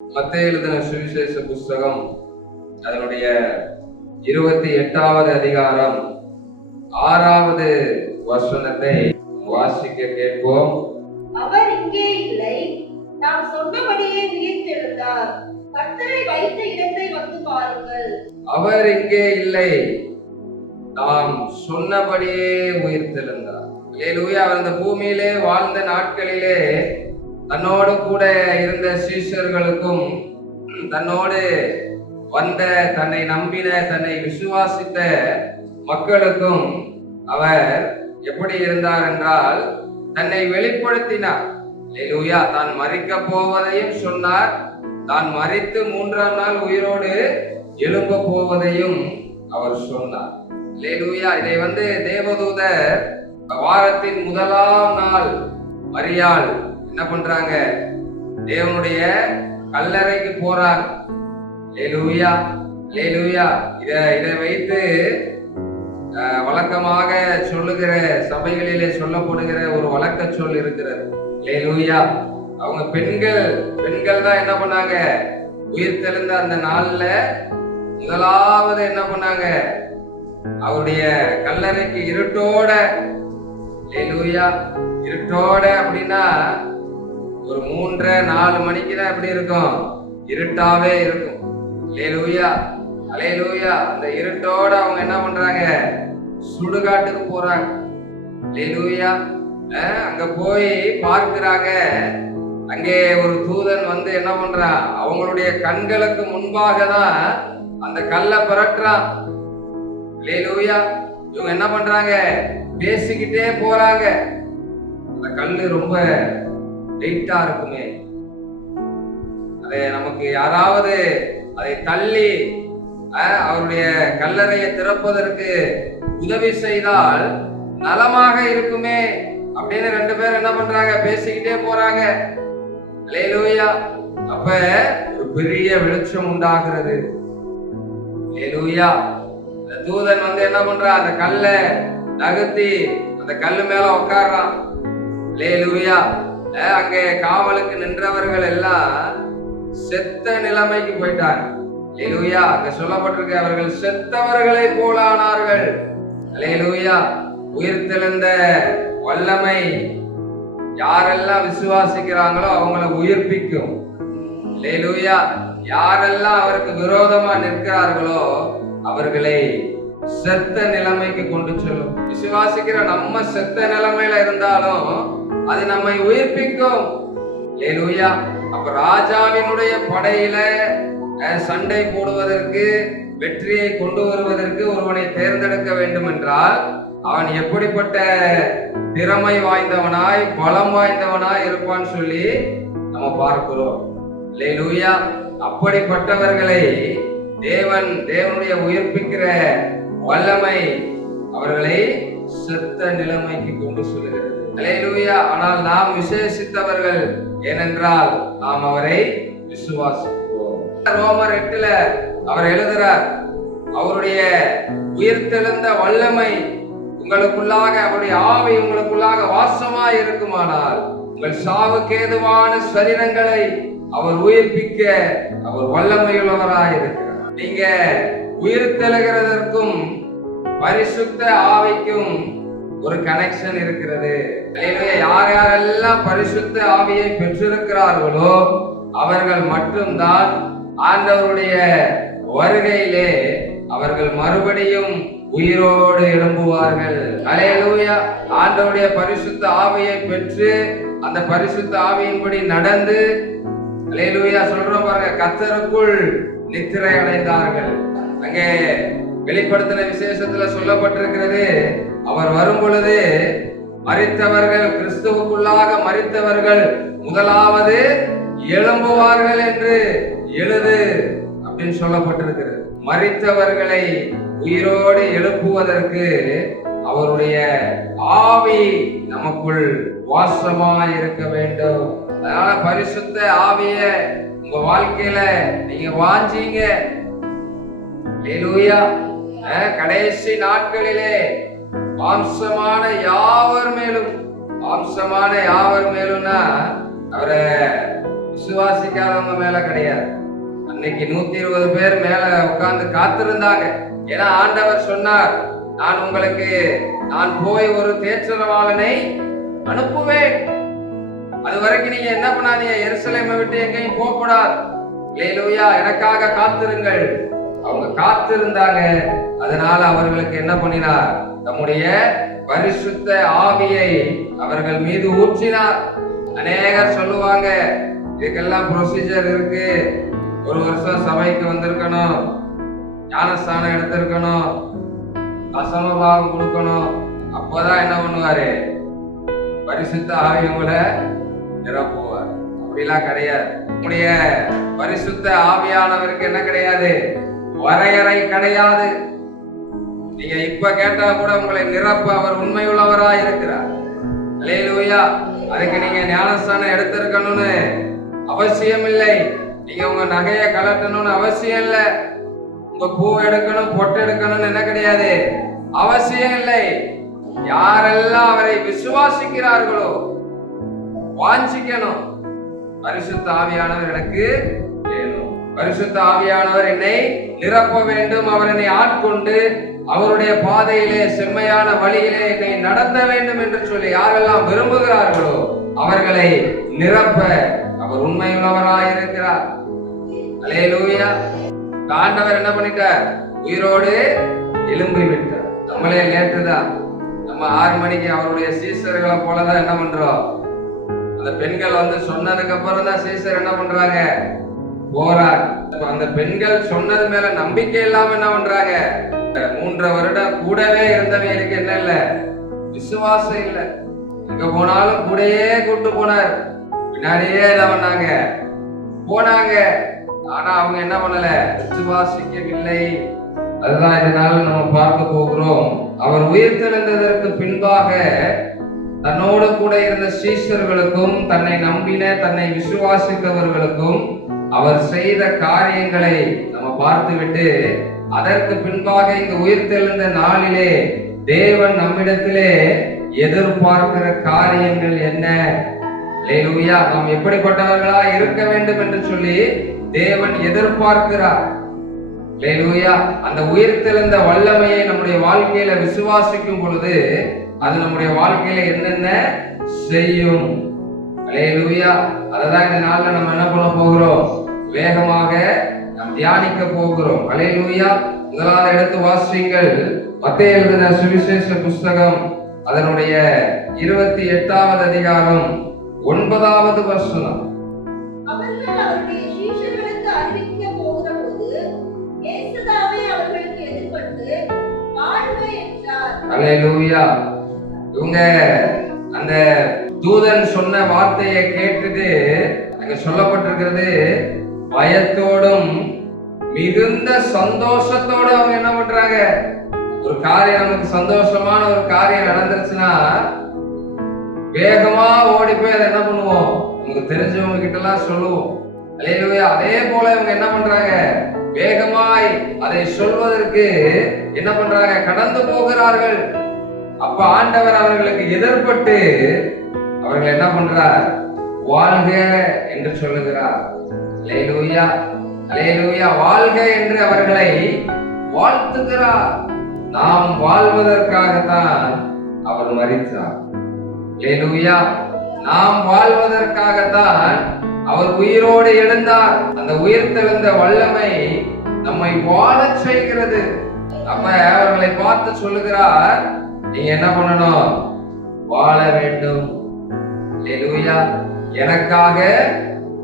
மத்திய எழுதின சுவிசேஷ புஸ்தகம் அதனுடைய இருபத்தி எட்டாவது அதிகாரம் ஆறாவது வசனத்தை வாசிக்க கேட்போம். அவர் இங்கே இல்லை. நாம் சொன்னபடியே உயிர்த்தெழுந்தார் கர்த்தரை வைத்த இடத்தை வந்து பாருங்கள். அவர் இங்கே இல்லை. நாம் சொன்னபடியே உயிர்த்தெழுந்தார். அவர் இந்த பூமியிலே வாழ்ந்த நாட்களிலே தன்னோடு கூட இருந்த சீஷர்களுக்கும் தன்னோடு வந்த தன்னை நம்பின தன்னை விசுவாசித்த மக்களுக்கும் அவர் எப்படி இருந்தார் என்றால் தன்னை வெளிப்படுத்தினார். லெலுயா தான் மறிக்க போவதையும் சொன்னார். தான் மறித்து மூன்றாம் நாள் உயிரோடு எழும்ப போவதையும் அவர் சொன்னார். அல்லேலூயா இதை வந்து தேவதூதர் வாரத்தின் முதலாம் நாள் மரியாள் என்ன பண்றாங்க? தேவனுடைய கல்லறைக்கு போறாங்க லேலூயா லேலூயா இத இதை வைத்து வழக்கமாக சொல்லுகிற சபைகளிலே சொல்லப்படுகிற ஒரு வழக்க சொல் இருக்கிறது. லேலூயா அவங்க பெண்கள் பெண்கள் தான் என்ன பண்ணாங்க? உயிர் தெளிந்த அந்த நாள்ல முதலாவது என்ன பண்ணாங்க? அவருடைய கல்லறைக்கு இருட்டோட லேலூயா இருட்டோட அப்படின்னா ஒரு மூன்றரை நாலு மணிக்கு தான் எப்படி இருக்கும்? இருட்டாவே இருக்கும். லேலூயா அலேலூயா அந்த இருட்டோட அவங்க என்ன பண்றாங்க? சுடுகாட்டுக்கு போறாங்க. லேலூயா அங்க போய் பார்க்கிறாங்க. அங்கே ஒரு தூதன் வந்து என்ன பண்றான்? அவங்களுடைய கண்களுக்கு முன்பாக தான் அந்த கல்லை புரட்டுறான். லேலூயா இவங்க என்ன பண்றாங்க? பேசிக்கிட்டே போறாங்க. அந்த கல் ரொம்ப லைட்டா இருக்குமே. அதை நமக்கு யாராவது அதை தள்ளி அவருடைய கல்லறையை திறப்பதற்கு உதவி செய்தால் நலமாக இருக்குமே. அப்படின்னு ரெண்டு பேரும் என்ன பண்றாங்க? பேசிக்கிட்டே போறாங்க. லேலூயா அப்ப ஒரு பெரிய வெளிச்சம் உண்டாகிறது. லேலூயா தூதன் வந்து என்ன பண்றான்? அந்த கல்லை நகர்த்தி அந்த கல்லு மேல உட்காடுறான் லேலூயா அங்கே காவலுக்கு நின்றவர்கள் எல்லாம் செத்த நிலைமைக்கு போயிட்டாங்க. லேலூயா அங்க சொல்லப்பட்டிருக்க அவர்கள் செத்தவர்களை போலானார்கள். லேலூயா உயிர்த்தெழுந்த வல்லமை யாரெல்லாம் விசுவாசிக்கிறாங்களோ அவங்கள உயிர்ப்பிக்கும். லேலூயா யாரெல்லாம் அவருக்கு விரோதமா நிற்கிறார்களோ அவர்களை செத்த நிலைமைக்கு கொண்டு செல்லும். விசுவாசிக்கிற நம்ம செத்த நிலைமையில இருந்தாலும் அது நம்மை உயிர்ப்பிக்கும். லேலூயா அப்ப ராஜாவினுடைய படையில சண்டை போடுவதற்கு வெற்றியை கொண்டு வருவதற்கு ஒருவனை தேர்ந்தெடுக்க வேண்டும் என்றால் அவன் எப்படிப்பட்ட திறமை வாய்ந்தவனாய் பலம் வாய்ந்தவனாய் இருப்பான்னு சொல்லி நம்ம பார்க்கிறோம். லேலூயா அப்படிப்பட்டவர்களை தேவன் தேவனுடைய உயிர்ப்பிக்கிற வல்லமை அவர்களை செத்த நிலைமைக்கு கொண்டு செல்கிறது ஆனால் நாம் விசேஷித்தவர்கள். ஏனென்றால் நாம் அவரை விசுவாசிப்போம். ரோமர் எட்டுல அவர் எழுதுறார் அவருடைய உயிர்த்தெழுந்த வல்லமை உங்களுக்குள்ளாக அவருடைய ஆவி உங்களுக்குள்ளாக வாசமாய் இருக்குமானால் உங்கள் சாவுக்கேதுவான சரீரங்களை அவர் உயிர்ப்பிக்க அவர் வல்லமையுள்ளவராய் இருக்கிறார். நீங்க உயிர்த்தெழுகிறதற்கும் பரிசுத்த ஆவிக்கும் ஒரு கனெக்ஷன் இருக்கிறது. யார் யாரெல்லாம் பரிசுத்த ஆவியை பெற்றிருக்கிறார்களோ அவர்கள் மட்டும்தான் ஆண்டவருடைய வருகையிலே அவர்கள் மறுபடியும் உயிரோடு எழும்புவார்கள். அலையலூயா ஆண்டவருடைய பரிசுத்த ஆவியை பெற்று அந்த பரிசுத்த ஆவியின்படி நடந்து அலையலூயா சொல்றோம் பாருங்க கத்தருக்குள் நித்திரை அடைந்தார்கள். அங்கே வெளிப்படுத்தின விசேஷத்துல சொல்லப்பட்டிருக்கிறது. அவர் வரும் பொழுது மறித்தவர்கள் கிறிஸ்துவுக்குள்ளாக மறித்தவர்கள் முதலாவது எழும்புவார்கள் என்று எழுது அப்படின்னு சொல்லப்பட்டிருக்கிறது. மறித்தவர்களை உயிரோடு எழுப்புவதற்கு அவருடைய ஆவி நமக்குள் வாசமா இருக்க வேண்டும். அதனால பரிசுத்த ஆவிய உங்க வாழ்க்கையில நீங்க வாஞ்சீங்க. அல்லேலூயா. கடைசி நாட்களிலே மாம்சமான யாவர் மேலும் மாம்சமான யாவர் மேலும்னா அவரை விசுவாசிக்காதவங்க மேல கிடையாது. அன்னைக்கு நூத்தி இருபது பேர் மேல உட்கார்ந்து காத்திருந்தாங்க. ஏன்னா ஆண்டவர் சொன்னார் நான் உங்களுக்கு நான் போய் ஒரு தேற்றரவாளனை அனுப்புவேன். அது வரைக்கும் நீங்க என்ன பண்ணாதீங்க? எருசலேமை விட்டு எங்கேயும் போக கூடாது எனக்காக காத்திருங்கள். அவங்க காத்திருந்தாங்க. அதனால அவர்களுக்கு என்ன பண்ணினார்? தம்முடைய பரிசுத்த ஆவியை அவர்கள் மீது ஊற்றினார். அநேகர் சொல்லுவாங்க இதுக்கெல்லாம் ப்ரொசீஜர் இருக்கு. ஒரு வருஷம் சபைக்கு வந்திருக்கணும். ஞானஸ்தானம் எடுத்திருக்கணும். அசமபாவம் கொடுக்கணும். அப்போதான் என்ன பண்ணுவாரு? பரிசுத்த ஆவி உங்களை நிரப்புவார். அப்படிலாம் கிடையாது. நம்முடைய பரிசுத்த ஆவியானவருக்கு என்ன கிடையாது? வரையறை கிடையாது. நீங்க இப்ப கேட்டா கூட உங்களை நிரப்ப அவர் உண்மையுள்ளவரா இருக்கிறார் அல்லேலூயா. அதுக்கு நீங்க ஞானஸ்தானம் எடுத்திருக்கணும்னு அவசியம் இல்லை நீங்க உங்க நகைய கலட்டணும்னு அவசியம் இல்லை. உங்க பூ எடுக்கணும் பொட்டு எடுக்கணும்னு என்ன கிடையாது. அவசியம் இல்லை. யாரெல்லாம் அவரை விசுவாசிக்கிறார்களோ வாஞ்சிக்கணும். பரிசுத்த ஆவியானவர் எனக்கு பரிசுத்த ஆவியானவர் என்னை நிரப்ப வேண்டும் அவர் என்னை ஆட்கொண்டு அவருடைய பாதையிலே செம்மையான வழியிலே என்னை நடத்த வேண்டும் என்று சொல்லி யாரெல்லாம் விரும்புகிறார்களோ அவர்களை நிரப்ப அவர் உண்மையுள்ளவராயிருக்கிறார். அலேலூயா ஆண்டவர் என்ன பண்ணிட்டார்? உயிரோடு எலும்பி விட்டார் நம்மளே லேட்டு தான் நம்ம ஆறு மணிக்கு அவருடைய சீசர்களை போலதான் என்ன பண்றோம்? அந்த பெண்கள் வந்து சொன்னதுக்கு அப்புறம் தான் சீசர் என்ன பண்றாங்க? போறார் அந்த பெண்கள் சொன்னது மேல நம்பிக்கை இல்லாம என்ன பண்றாங்க? மூன்றரை வருடம் கூடவே இருந்தவங்களுக்கு என்ன இல்ல? விசுவாசம் இல்ல. எங்க போனாலும் கூடயே கூட்டு போனார். பின்னாடியே என்ன பண்ணாங்க? போனாங்க. ஆனா அவங்க என்ன பண்ணல? விசுவாசிக்கவில்லை. அதுதான் இதனால நம்ம பார்க்க போகிறோம். அவர் உயிர்த்தெழுந்ததற்கு பின்பாக தன்னோடு கூட இருந்த சீஷர்களுக்கும் தன்னை நம்பின தன்னை விசுவாசித்தவர்களுக்கும் அவர் செய்த காரியங்களை நம்ம பார்த்துவிட்டு அதற்கு பின்பாக இந்த உயிர்த்தெழுந்த நாளிலே தேவன் நம்மிடத்திலே எதிர்பார்க்கிற காரியங்கள் என்ன? அல்லேலூயா நாம் எப்படிப்பட்டவர்களா இருக்க வேண்டும் என்று சொல்லி தேவன் எதிர்பார்க்கிறார். அல்லேலூயா அந்த உயிர்த்தெழுந்த வல்லமையை நம்முடைய வாழ்க்கையில விசுவாசிக்கும் பொழுது அது நம்முடைய வாழ்க்கையில என்னென்ன செய்யும்? அல்லேலூயா அததான் இந்த நாள்ல நம்ம என்ன பண்ண போகிறோம்? வேகமாக நாம் தியானிக்க போகிறோம். அல்லேலூயா முதலாவது எடுத்து வாசிங்கள் மத்திய எழுதின சுவிசேஷ புஸ்தகம். அதனுடைய இருபத்தி எட்டாவது அதிகாரம். ஒன்பதாவது வசனம். என்றார். அல்லேலூயா இவங்க அந்த தூதன் சொன்ன வார்த்தையை கேட்டுட்டு அங்க சொல்லப்பட்டிருக்கிறது பயத்தோடும் மிகுந்த சந்தோஷத்தோட அவங்க என்ன பண்றாங்க? ஒரு காரியம் நமக்கு சந்தோஷமான ஒரு காரியம் நடந்துருச்சுன்னா வேகமா ஓடி போய் அதை என்ன பண்ணுவோம்? நமக்கு தெரிஞ்சவங்க கிட்ட எல்லாம் சொல்லுவோம் அதே போல இவங்க என்ன பண்றாங்க? வேகமாய் அதை சொல்வதற்கு என்ன பண்றாங்க? கடந்து போகிறார்கள். அப்ப ஆண்டவர் அவர்களுக்கு எதிர்பட்டு அவர்கள் என்ன பண்றார்? வாழ்க என்று சொல்லுகிறார். அலேலூயா வாழ்க என்று அவர்களை வாழ்த்துகிறார். நாம் வாழ்வதற்காகத்தான் அவர் மறித்தார் அலேலூயா நாம் வாழ்வதற்காகத்தான் அவர் உயிரோடு எழுந்தார். அந்த உயிர்த்தெழுந்த வல்லமை நம்மை வாழச் செய்கிறது. அப்ப அவர்களை பார்த்து சொல்லுகிறார். நீங்க என்ன பண்ணணும்? வாழ வேண்டும். எனக்காக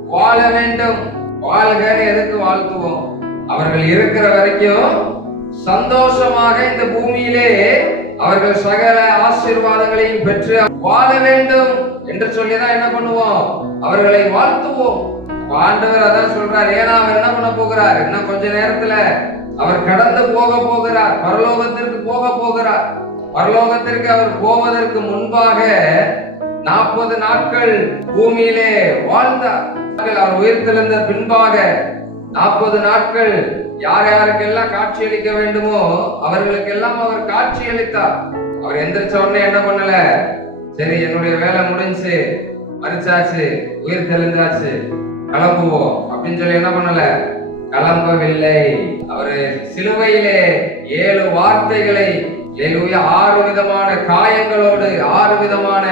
வாழ வேண்டும். வாழ்கன்னு எதுக்கு வாழ்த்துவோம். அவர்கள் இருக்கிற வரைக்கும் சந்தோஷமாக இந்த பூமியிலே அவர்கள் சகல ஆசீர்வாதங்களையும் பெற்று வாழ வேண்டும் என்று சொல்லிதான் என்ன பண்ணுவோம்? அவர்களை வாழ்த்துவோம். ஆண்டவர் அதான் சொல்றார் ஏன்னா அவர் என்ன பண்ண போகிறார்? இன்னும் கொஞ்ச நேரத்துல அவர் கடந்து போக போகிறார் பரலோகத்திற்கு போக போகிறார். பரலோகத்திற்கு அவர் போவதற்கு முன்பாக நாற்பது நாட்கள் பூமியிலே வாழ்ந்தார் அவர் உயிர்த்தெழுந்த பின்பாக நாற்பது நாட்கள் யார் யாருக்கெல்லாம் காட்சி அளிக்க வேண்டுமோ அவர்களுக்கெல்லாம் அவர் காட்சி அளித்தார். அவர் எந்திரிச்ச உடனே என்ன பண்ணல? சரி என்னுடைய வேலை முடிஞ்சு மறிச்சாச்சு உயிர் தெளிந்தாச்சு கிளம்புவோம் அப்படின்னு சொல்லி என்ன பண்ணல? கிளம்பவில்லை. அவரு சிலுவையிலே ஏழு வார்த்தைகளை ஏழு ஆறு விதமான காயங்களோடு ஆறு விதமான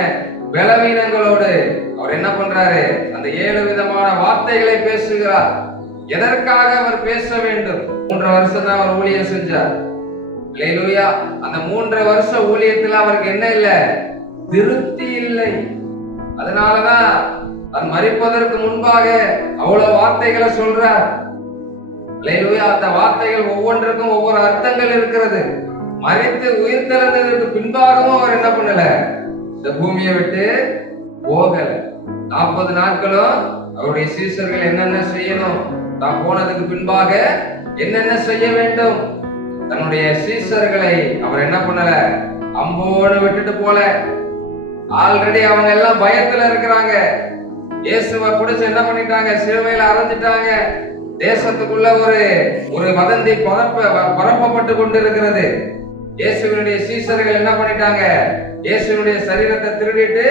பலவீனங்களோடு அவர் என்ன பண்றாரு? அந்த ஏழு விதமான வார்த்தைகளை பேசுகிறார். எதற்காக அவர் பேச வேண்டும்? மூன்று வருஷம் தான் அவர் ஊழியம் செஞ்சார். இல்லையா அந்த மூன்று வருஷ ஊழியத்துல அவருக்கு என்ன இல்ல? திருப்தி இல்லை. அதனாலதான் அது மறிப்பதற்கு முன்பாக அவ்வளவு வார்த்தைகளை சொல்றார். இல்லையா அந்த வார்த்தைகள் ஒவ்வொன்றுக்கும் ஒவ்வொரு அர்த்தங்கள் இருக்கிறது. மறித்து உயிர் திறந்ததற்கு பின்பாகவும் அவர் என்ன பண்ணல? இந்த பூமியை விட்டு போகல. நாற்பது நாட்களும் அவருடைய சீசர்கள் என்னென்ன செய்யணும்? தான் போனதுக்கு பின்பாக என்னென்ன செய்ய வேண்டும்? தன்னுடைய சீசர்களை அவர் என்ன பண்ணல? அம்போடு விட்டுட்டு போல. ஆல்ரெடி அவங்க எல்லாம் பயத்துல இருக்கிறாங்க. இயேசுவை பிடிச்சு என்ன பண்ணிட்டாங்க? சிலுவையில அரைஞ்சிட்டாங்க. தேசத்துக்குள்ள ஒரு ஒரு வதந்தி பரப்ப பரப்பப்பட்டு கொண்டு இருக்கிறது இயேசுவினுடைய சீசர்கள் என்ன பண்ணிட்டாங்க? இயேசுனுடைய சரீரத்தை திருடிட்டு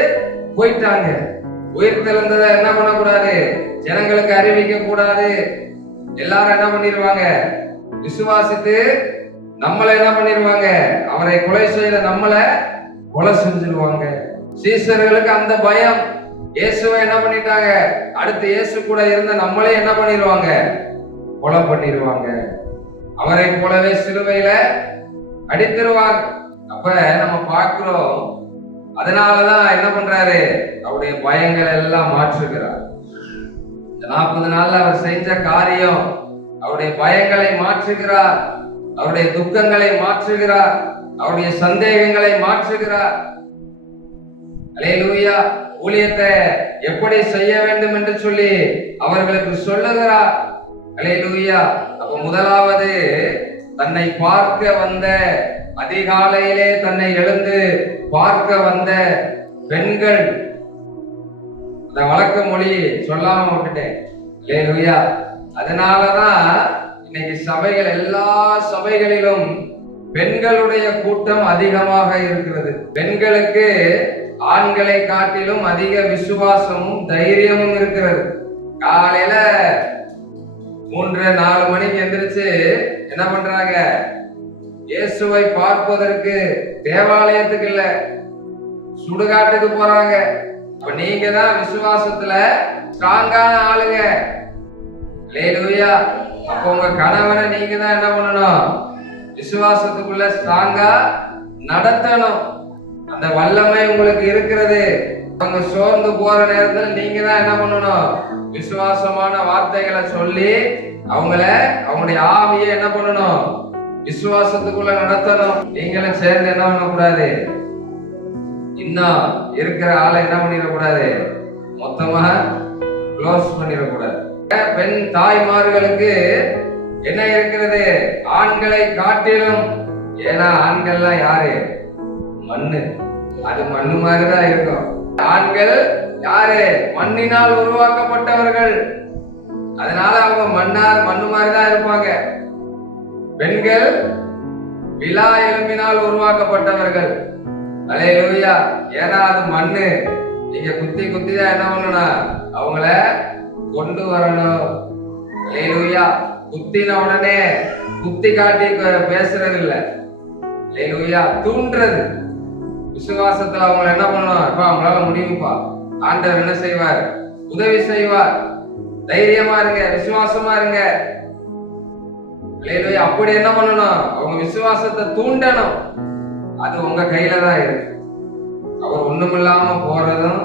போயிட்டாங்க. உயிர் திறந்ததை என்ன பண்ணக்கூடாது? ஜனங்களுக்கு அறிவிக்க கூடாது. எல்லாரும் என்ன பண்ணிடுவாங்க விசுவாசித்து நம்மளை என்ன பண்ணிடுவாங்க அவரை கொலை செய்த நம்மளை கொலை செஞ்சிருவாங்க. சீசர்களுக்கு அந்த பயம். இயேசுவை என்ன பண்ணிட்டாங்க? அடுத்து இயேசு கூட இருந்த நம்மளே என்ன பண்ணிடுவாங்க கொலை பண்ணிடுவாங்க அவரை போலவே சிலுவையில அடித்திருவாங்க. அப்ப நம்ம பார்க்கிறோம். அதனாலதான் என்ன பண்றாரு? அவருடைய பயங்களை எல்லாம் மாற்றுகிறார். இந்த நாற்பது நாள்ல அவர் செஞ்ச காரியம் அவருடைய பயங்களை மாற்றுகிறார் அவருடைய துக்கங்களை மாற்றுகிறார் அவருடைய சந்தேகங்களை மாற்றுகிறார். அலையலூயா ஊழியத்தை எப்படி செய்ய வேண்டும் என்று சொல்லி அவர்களுக்கு சொல்லுகிறார். அலையலூயா அப்ப முதலாவது தன்னை பார்க்க வந்த அதிகாலையிலே தன்னை எழுந்து பார்க்க வந்த பெண்கள். அந்த வழக்க மொழி சொல்லாம விட்டுட்டேன். லேலுயா அதனாலதான் இன்னைக்கு சபைகள் எல்லா சபைகளிலும் பெண்களுடைய கூட்டம் அதிகமாக இருக்கிறது. பெண்களுக்கு ஆண்களை காட்டிலும் அதிக விசுவாசமும் தைரியமும் இருக்கிறது. காலையில மூன்று நாலு மணிக்கு எந்திரிச்சு என்ன பண்றாங்க? இயேசுவை பார்ப்பதற்கு தேவாலயத்துக்கு இல்ல சுடுகாட்டுக்கு போறாங்க. இப்ப நீங்க தான் விசுவாசத்துல ஸ்ட்ராங்கான ஆளுங்க. லேலுயா அப்ப உங்க கணவனை நீங்க தான் என்ன பண்ணணும்? விசுவாசத்துக்குள்ள ஸ்ட்ராங்கா நடத்தணும். அந்த வல்லமை உங்களுக்கு இருக்கிறது. அவங்க சோர்ந்து போற நேரத்துல நீங்க தான் என்ன பண்ணணும்? விசுவாசமான வார்த்தைகளை சொல்லி அவங்கள அவங்களுடைய ஆவியை என்ன பண்ணணும்? விசுவாசத்துக்குள்ள நடத்தணும். நீங்களும் சேர்ந்து என்ன பண்ணக்கூடாது? இன்னும் இருக்கிற ஆளை என்ன பண்ணிடக்கூடாது? மொத்தமா க்ளோஸ் பண்ணிடக்கூடாது. பெண் தாய்மார்களுக்கு என்ன இருக்கிறது? ஆண்களை காட்டிலும் ஏன்னா ஆண்கள்லாம் யாரு? மண்ணு. அது மண்ணு மாதிரிதான் இருக்கும். ஆண்கள் யாரு? மண்ணினால் உருவாக்கப்பட்டவர்கள். அதனால அவங்க மண்ணார் மண்ணு மாதிரிதான் இருப்பாங்க. பெண்கள் விழா எலும்பினால் உருவாக்கப்பட்டவர்கள். அலையலூயா. ஏன்னா அது மண்ணு. நீங்க குத்தி குத்தி தான் என்ன பண்ணணும் அவங்கள கொண்டு வரணும். அலையலூயா. குத்தின உடனே குத்தி காட்டி பேசுறது இல்ல அலையலூயா. தூண்டுறது. விசுவாசத்துல அவங்கள என்ன பண்ணணும் இப்ப அவங்களால முடியும்ப்பா. ஆண்டவர் என்ன செய்வார்? உதவி செய்வார். தைரியமா இருங்க. விசுவாசமா இருங்க. அல்லேலூயா அப்படி என்ன பண்ணணும்? அவங்க விசுவாசத்தை தூண்டணும். அது உங்க கையில தான் இருக்கு. அவர் ஒண்ணுமில்லாம போறதும்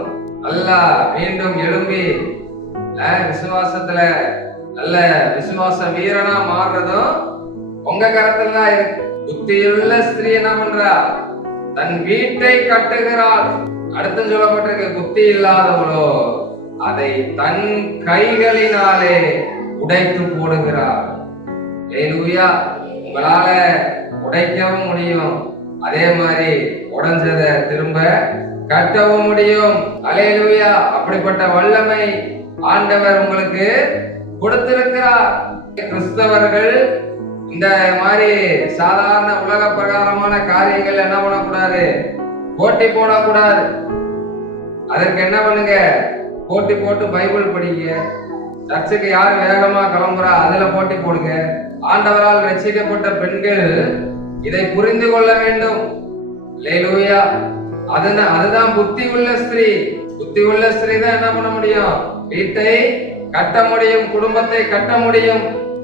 நல்லா மீண்டும் எழும்பி அஹ், விசுவாசத்துல நல்ல விசுவாச வீரனா மாறுறதும் உங்க கரத்துல தான் இருக்கு. புத்தியுள்ள ஸ்திரீ என்ன பண்றா? தன் வீட்டை கட்டுகிறாள். அடுத்து சொல்லப்பட்டிருக்க புத்தி இல்லாதவளோ அதை தன் கைகளினாலே உடைத்து போடுகிறார் ஏலூயா உங்களால உடைக்கவும் முடியும். அதே மாதிரி உடைஞ்சத திரும்ப கட்டவும் முடியும். அலேலூயா அப்படிப்பட்ட வல்லமை ஆண்டவர் உங்களுக்கு கொடுத்திருக்கிறார். கிறிஸ்தவர்கள் இந்த மாதிரி சாதாரண உலக பிரகாரமான காரியங்கள் என்ன பண்ணக்கூடாது? போட்டி போடக்கூடாது. அதற்கு என்ன பண்ணுங்க? போட்டி போட்டு பைபிள் படிங்க. சர்ச்சுக்கு யார் வேகமா கிளம்புறா அதுல போட்டி போடுங்க. ஆண்டவரால் ரசிக்கப்பட்ட பெண்கள் இதை புரிந்து கொள்ள வேண்டும். லேலூயா அதுதான் அதுதான் புத்தி உள்ள ஸ்திரீ. புத்தி உள்ள ஸ்திரீ தான் என்ன பண்ண முடியும்? வீட்டை கட்ட முடியும் குடும்பத்தை கட்ட முடியும்.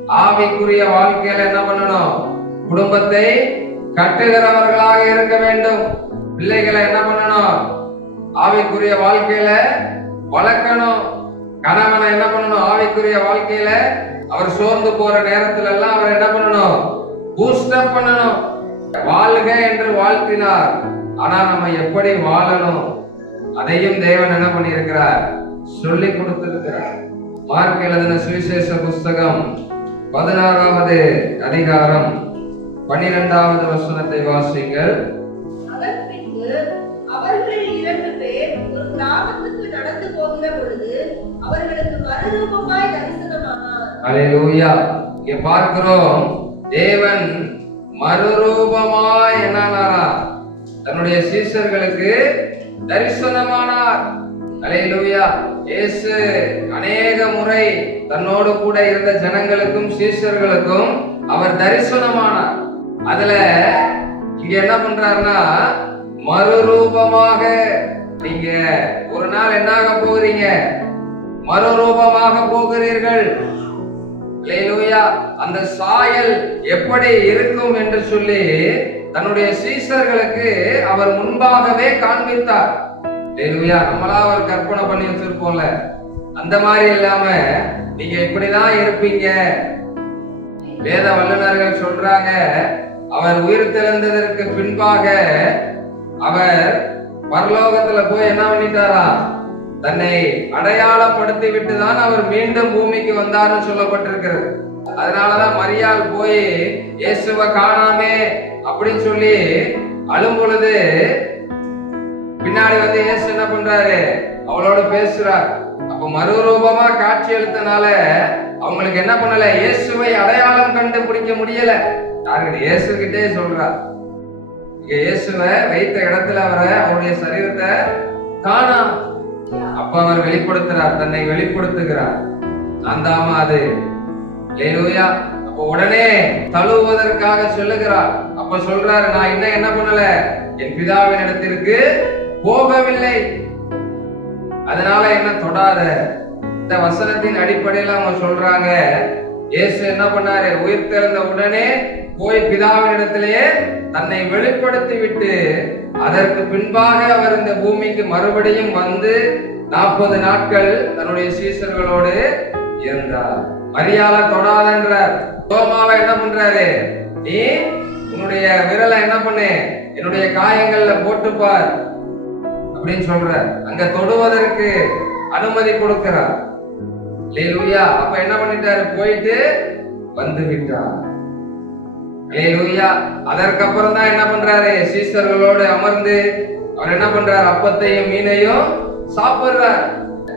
ஆவிக்குரிய வாழ்க்கையில என்ன பண்ணணும்? குடும்பத்தை கட்டுகிறவர்களாக இருக்க வேண்டும். பிள்ளைகளை என்ன பண்ணணும்? ஆவிக்குரிய வாழ்க்கையில வளர்க்கணும். கணவனை என்ன பண்ணணும்? ஆவிக்குரிய வாழ்க்கையில அவர் சோர்ந்து போற நேரத்துல எல்லாம் அவர் என்ன பண்ணணும்? பூஸ்டப் பண்ணணும். வாழ்க என்று வாழ்த்தினார். ஆனா நம்ம எப்படி வாழணும்? அதையும் தேவன் என்ன பண்ணியிருக்கிறார்? சொல்லி கொடுத்திருக்கிறார். மார்க் எழுதின சுவிசேஷ புஸ்தகம் பதினாறாவது அதிகாரம் பன்னிரெண்டாவது வசனத்தை வாசிங்கள். அவர்கள் இரண்டு பேர் ஒரு கிராமத்துக்கு நடந்து போகிற பொழுது அவர்களுக்கு மறுரூபமாய் தரிசனம் அலையூயா இங்க பார்க்கிறோம் தேவன் மறுரூபமாய் என்னானாரா? தன்னுடைய சீசர்களுக்கு தரிசனமானார். அலையிலுயா. இயேசு அநேக முறை தன்னோடு கூட இருந்த ஜனங்களுக்கும் சீஷர்களுக்கும் அவர் தரிசனமானார். அதுல இங்க என்ன பண்றாருன்னா மறுரூபமாக நீங்க ஒரு நாள் என்னாக போகிறீங்க? மறுரூபமாக போகிறீர்கள். அந்த சாயல் எப்படி இருக்கும் என்று சொல்லி தன்னுடைய சீசர்களுக்கு அவர் முன்பாகவே காண்பித்தார். அல்லேலூயா நம்மளா அவர் கற்பனை பண்ணி வச்சிருப்போம்ல. அந்த மாதிரி இல்லாம நீங்க இப்படிதான் இருப்பீங்க. வேத வல்லுநர்கள் சொல்றாங்க அவர் உயிர் தெழுந்ததற்கு பின்பாக அவர் பரலோகத்துல போய் என்ன பண்ணிட்டாரா? தன்னை அடையாளப்படுத்தி விட்டு தான் அவர் மீண்டும் பூமிக்கு வந்தார்னு சொல்லப்பட்டிருக்கிறது. அதனாலதான் மரியாள் போய் இயேசுவ காணாமே அப்படின்னு சொல்லி அழும் பொழுது பின்னாடி வந்து இயேசு என்ன பண்றாரு? அவளோட பேசுறார். அப்ப மறுரூபமா காட்சி அளித்தனால அவங்களுக்கு என்ன பண்ணல? இயேசுவை அடையாளம் கண்டுபிடிக்க முடியல. யாருக்கிட்ட? இயேசு கிட்டே சொல்றா இங்க இயேசுவை வைத்த இடத்துல அவரை அவருடைய சரீரத்தை காணாம் அப்ப அவர் வெளிப்படுத்துறார் தன்னை வெளிப்படுத்துகிறார். நான் தாமா அது. லேலூயா அப்ப உடனே தழுவுவதற்காக சொல்லுகிறார். அப்ப சொல்றாரு நான் இன்னும் என்ன பண்ணல? என் பிதாவின் இடத்திற்கு போகவில்லை. அதனால என்ன தொடாத? இந்த வசனத்தின் அடிப்படையில அவங்க சொல்றாங்க. இயேசு என்ன பண்ணாரு? உயிர் திறந்த உடனே போய் பிதாவின் இடத்திலேயே தன்னை வெளிப்படுத்தி விட்டு அதற்கு பின்பாக அவர் இந்த பூமிக்கு மறுபடியும் வந்து நாற்பது நாட்கள் தன்னுடைய சீசர்களோடு இருந்தார். மரியாதை தொடாதன்றார் தோமாவை என்ன பண்றாரு? நீ உன்னுடைய விரலை என்ன பண்ணு? என்னுடைய காயங்கள்ல போட்டுப்பார் அப்படின்னு சொல்ற அங்க தொடுவதற்கு அனுமதி கொடுக்கிறார். அப்ப என்ன பண்ணிட்டாரு? போயிட்டு வந்து விட்டார். அதற்கப்புறம் தான் என்ன பண்றாரு? சீசர்களோடு அமர்ந்து அவர் என்ன பண்றார்? அப்பத்தையும் மீனையும் சாப்பிடுறார்.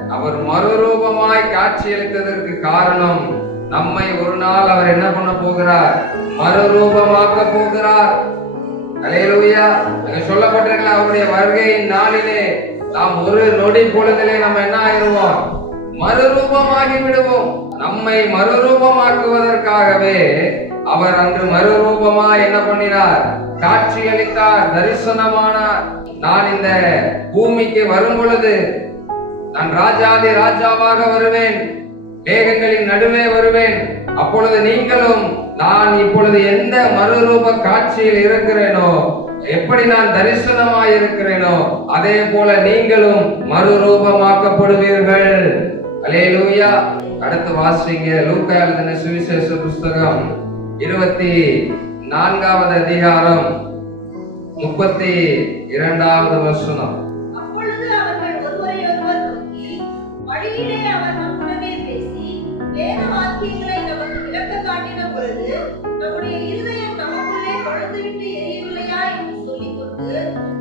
அவர் மறுரூபமாய் காட்சியளித்ததற்கு காரணம் நம்மை ஒரு நாள் அவர் என்ன பண்ண போகிறார்? மறுரூபமாக்க போகிறார். அலையலூயா அங்க சொல்லப்பட்டிருக்கல அவருடைய வருகையின் நாளிலே நாம் ஒரு நொடி பொழுதிலே நம்ம என்ன ஆயிடுவோம் மறுரூபமாகி விடுவோம். நம்மை மறுரூபமாக்குவதற்காகவே அவர் அன்று மறுரூபமா என்ன பண்ணினார்? காட்சியளித்தார் தரிசனமானார். நான் இந்த பூமிக்கு வரும் பொழுது நான் ராஜாதி ராஜாவாக வருவேன். மேகங்களின் நடுவே வருவேன். அப்பொழுது நீங்களும் நான் இப்பொழுது எந்த மறுரூப காட்சியில் இருக்கிறேனோ எப்படி நான் தரிசனமாய் இருக்கிறேனோ அதே போல நீங்களும் மறுரூபமாக்கப்படுவீர்கள். அலேலூயா அடுத்து வாசிங்க. லூக்கா எழுதின சுவிசேஷ புஸ்தகம். இருபத்தி நான்காவது அதிகாரம் முப்பத்தி இரண்டாவது வசனம்.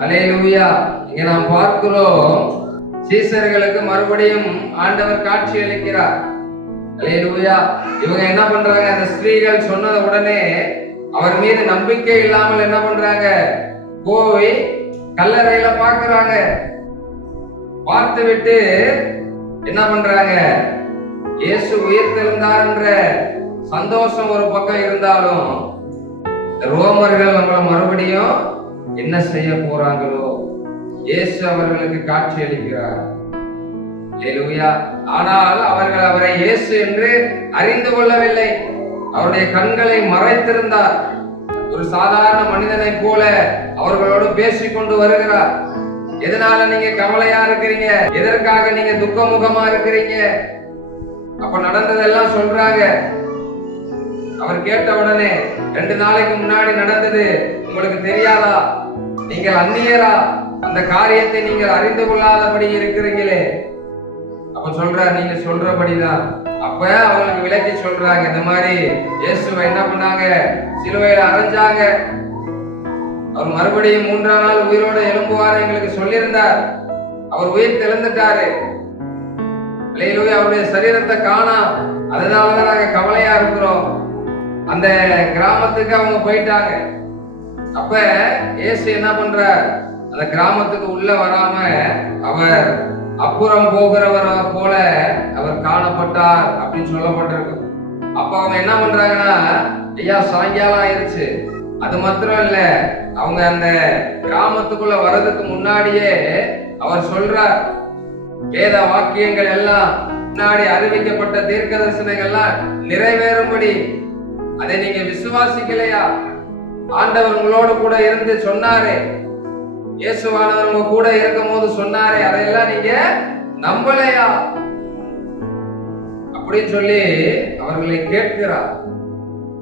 அலேலூயா இங்க நாம் பார்க்கிறோம் சீசர்களுக்கு மறுபடியும் ஆண்டவர் காட்சி அளிக்கிறார் இவங்க என்ன பண்றாங்க? அந்த ஸ்திரீகள் சொன்னத உடனே அவர் மீது நம்பிக்கை இல்லாமல் என்ன பண்றாங்க? போய் கல்லறையில பாக்குறாங்க. பார்த்து விட்டு என்ன பண்றாங்க? இயேசு உயிர்த்தெழுந்தார்ன்ற சந்தோஷம் ஒரு பக்கம் இருந்தாலும் ரோமர்கள் நம்மளை மறுபடியும் என்ன செய்ய போறாங்களோ? இயேசு அவர்களுக்கு காட்சி அளிக்கிறார். ஆனால் அவர்கள் அவரை இயேசு என்று அறிந்து கொள்ளவில்லை. அவருடைய கண்களை மறைத்திருந்தார். ஒரு சாதாரண மனிதனைப் போல அவர்களோடு பேசிக்கொண்டு வருகிறார். எதனால நீங்க கவலையா இருக்கிறீங்க? எதற்காக நீங்க துக்கமுகமா இருக்கிறீங்க? அப்ப நடந்ததெல்லாம் சொல்றாங்க. அவர் கேட்ட உடனே ரெண்டு நாளைக்கு முன்னாடி நடந்தது உங்களுக்கு தெரியாதா? நீங்கள் அந்நியரா? அந்த காரியத்தை நீங்கள் அறிந்து கொள்ளாதபடி இருக்கிறீங்களே. அப்ப சொல்றாரு நீங்க சொல்றபடிதான். அப்ப அவங்களுக்கு விளக்கி சொல்றாங்க இந்த மாதிரி இயேசுவை என்ன பண்ணாங்க? சிலுவையில அரைஞ்சாங்க. அவர் மறுபடியும் மூன்றாம் நாள் உயிரோட எழும்புவார் எங்களுக்கு சொல்லியிருந்தார். அவர் உயிர் தெளிந்துட்டாரு. இல்லையிலூயா அவருடைய சரீரத்தை காணாம். அதனாலதான் நாங்க கவலையா இருக்கிறோம். அந்த கிராமத்துக்கு அவங்க போயிட்டாங்க. அப்ப இயேசு என்ன பண்றார்? அந்த கிராமத்துக்கு உள்ள வராம அவர் அப்புறம் போகிறவரை போல அவர் காணப்பட்டார் அப்படின்னு சொல்லப்பட்டிருக்கு அப்ப அவங்க என்ன பண்றாங்கன்னா ஐயா சாயங்காலம் ஆயிருச்சு. அது மாத்திரம் இல்ல. அவங்க அந்த கிராமத்துக்குள்ள வர்றதுக்கு முன்னாடியே அவர் சொல்றார். வேத வாக்கியங்கள் எல்லாம் முன்னாடி அறிவிக்கப்பட்ட தீர்க்க தரிசனங்கள்லாம் நிறைவேறும்படி. அதை நீங்க விசுவாசிக்கலையா? ஆண்டவர் உங்களோடு கூட இருந்து சொன்னாரு. இயேசுவானவர் உங்க கூட இருக்கும் போது சொன்னாரே அதையெல்லாம் நீங்க நம்பலையா? அப்படின்னு சொல்லி அவர்களை கேட்கிறார்.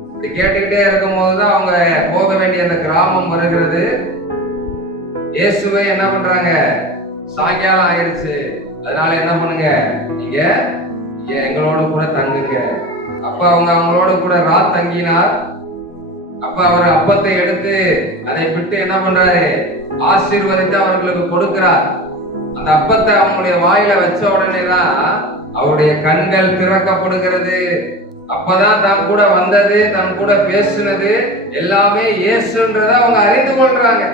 இப்படி கேட்டுக்கிட்டே இருக்கும் போதுதான் அவங்க போக வேண்டிய அந்த கிராமம் வருகிறது. இயேசுவை என்ன பண்றாங்க? சாயங்காலம் ஆயிடுச்சு அதனால என்ன பண்ணுங்க? நீங்க எங்களோட கூட தங்குங்க. அப்ப அவங்க அவங்களோட கூட ராத் தங்கினார். அப்ப அவர் அப்பத்தை எடுத்து அதை விட்டு என்ன பண்றாரு? ஆசீர்வதித்து அவர்களுக்கு கொடுக்கிறார். அந்த அப்பத்தை அவங்களுடைய வாயில வச்ச உடனே தான் அவருடைய கண்கள் திறக்கப்படுகிறது. அப்பதான் தன் கூட வந்தது தன் கூட பேசுனது எல்லாமே இயேசுன்றதை அவங்க அறிந்து கொள்றாங்க.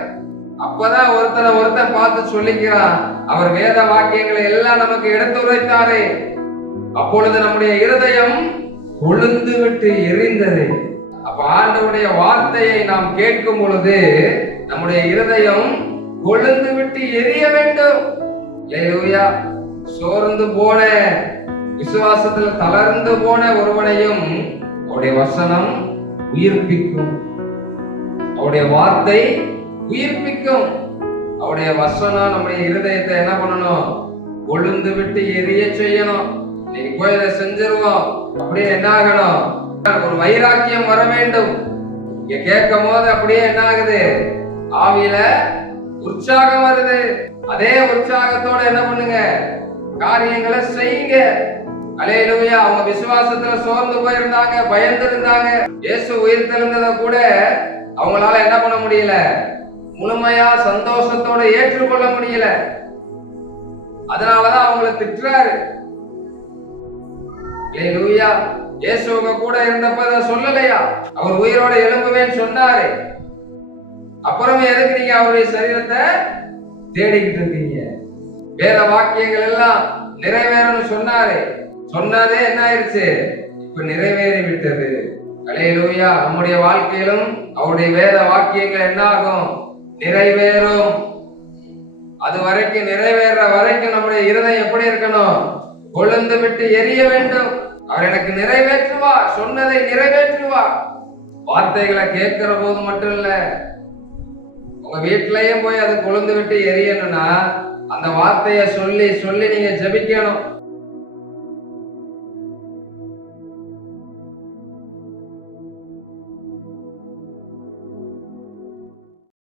அப்பதான் ஒருத்தனை ஒருத்தன் பார்த்து சொல்லிக்கிறான் அவர் வேத வாக்கியங்களை எல்லாம் நமக்கு எடுத்துரைத்தாரே. அப்பொழுது நம்முடைய இருதயம் கொழுந்து விட்டு எரிந்தது. அப்ப ஆண்டவுடைய வார்த்தையை நாம் கேட்கும் பொழுது நம்முடைய இருதயம் கொழுந்து விட்டு எரிய வேண்டும். அல்லேலூயா சோர்ந்து போன விசுவாசத்துல தளர்ந்து போன ஒருவனையும் அவருடைய வசனம் உயிர்ப்பிக்கும். அவருடைய வார்த்தை உயிர்ப்பிக்கும். அவருடைய வசனம் நம்முடைய இருதயத்தை என்ன பண்ணணும்? கொழுந்து விட்டு எரிய செய்யணும். இன்னைக்கு போய் இதை செஞ்சிருவோம். அப்படியே என்ன ஆகணும் ஒரு வைராக்கியம் வர வேண்டும். இங்க கேட்கும் போது அப்படியே என்ன ஆகுது ஆவியில உற்சாகம் வருது. அதே உற்சாகத்தோட என்ன பண்ணுங்க? காரியங்களை செய்யுங்க. அலையிலுமையா அவங்க விசுவாசத்துல சோர்ந்து போயிருந்தாங்க பயந்து இருந்தாங்க இயேசு உயிர் தெளிந்ததை கூட அவங்களால என்ன பண்ண முடியல? முழுமையா சந்தோஷத்தோட ஏற்றுக்கொள்ள முடியல. அதனாலதான் அவங்கள திட்டுறாரு. இயேசுவங்க கூட இருந்தப்ப அதை சொல்லலையா? அவர் உயிரோட எழும்புவேன்னு சொன்னாரு. அப்புறமே எதுக்கு நீங்க அவருடைய சரீரத்தை தேடிக்கிட்டு இருக்கீங்க? வேத வாக்கியங்கள் எல்லாம் நிறைவேறணும் சொன்னாரு. சொன்னதே என்ன ஆயிடுச்சு இப்ப நிறைவேறி விட்டது. அலையலூயா. நம்முடைய வாழ்க்கையிலும் அவருடைய வேத வாக்கியங்கள் என்ன ஆகும்? நிறைவேறும். அது வரைக்கும் நிறைவேற வரைக்கும் நம்முடைய இருதயம் எப்படி இருக்கணும்? கொழுந்து விட்டு எரிய வேண்டும். அவர் எனக்கு நிறைவேற்றுவார். சொன்னதை நிறைவேற்றுவார். வார்த்தைகளை கேட்கிற போது மட்டும் இல்லை உங்க வீட்லயும் போய் அது கொழுந்து விட்டு எரியணும்னா அந்த வார்த்தையை சொல்லி சொல்லி நீங்க ஜெபிக்கணும்.